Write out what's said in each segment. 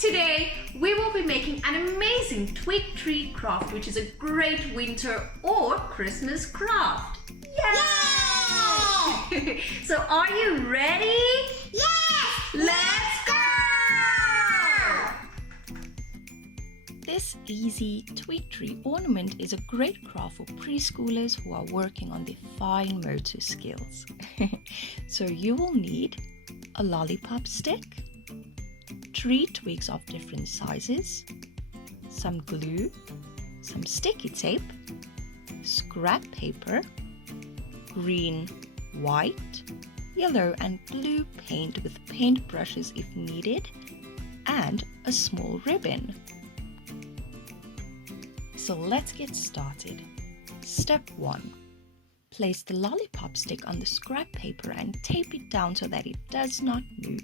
Today we will be making an amazing twig tree craft, which is a great winter or Christmas craft. Yay! So are you ready? Yes! Let's go! This easy twig tree ornament is a great craft for preschoolers who are working on their fine motor skills. So you will need a lollipop stick, 3 twigs of different sizes, some glue, some sticky tape, scrap paper, green, white, yellow and blue paint with paintbrushes if needed, and a small ribbon. So let's get started. Step 1. Place the lollipop stick on the scrap paper and tape it down so that it does not move.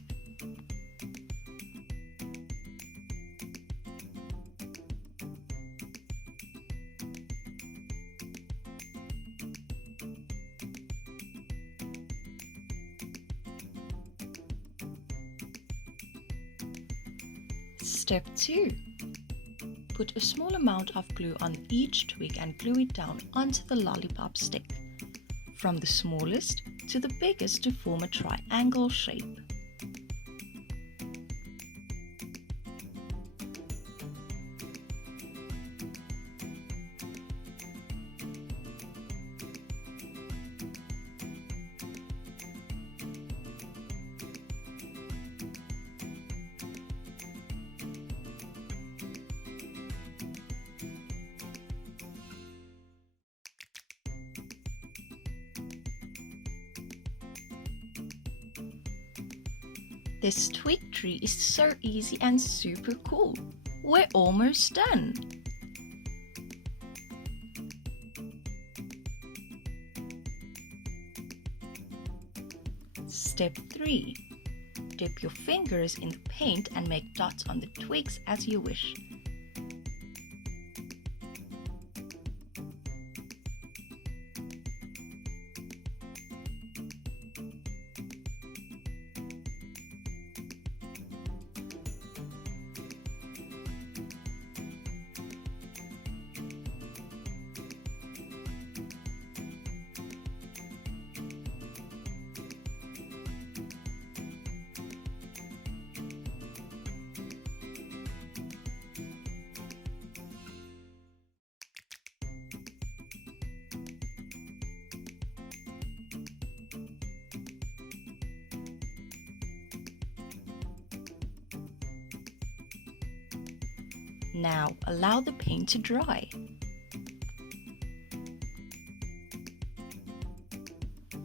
Step 2. Put a small amount of glue on each twig and glue it down onto the lollipop stick, from the smallest to the biggest to form a triangle shape. This twig tree is so easy and super cool. We're almost done. Step 3. Dip your fingers in the paint and make dots on the twigs as you wish. Now allow the paint to dry.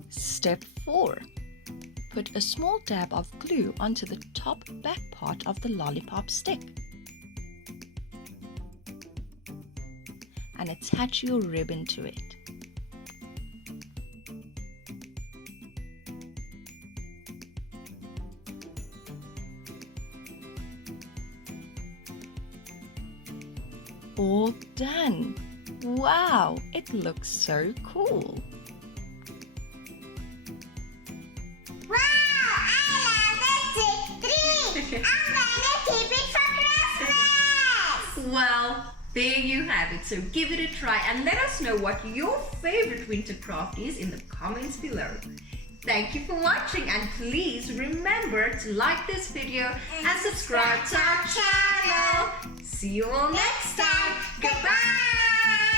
Step 4. Put a small dab of glue onto the top back part of the lollipop stick and attach your ribbon to it. All done! Wow, it looks so cool! Wow! I love the twig tree! I'm gonna keep it for Christmas! Well, there you have it. So give it a try and let us know what your favorite winter craft is in the comments below. Thank you for watching and please remember to like this video and subscribe to our channel. See you all next time. Goodbye!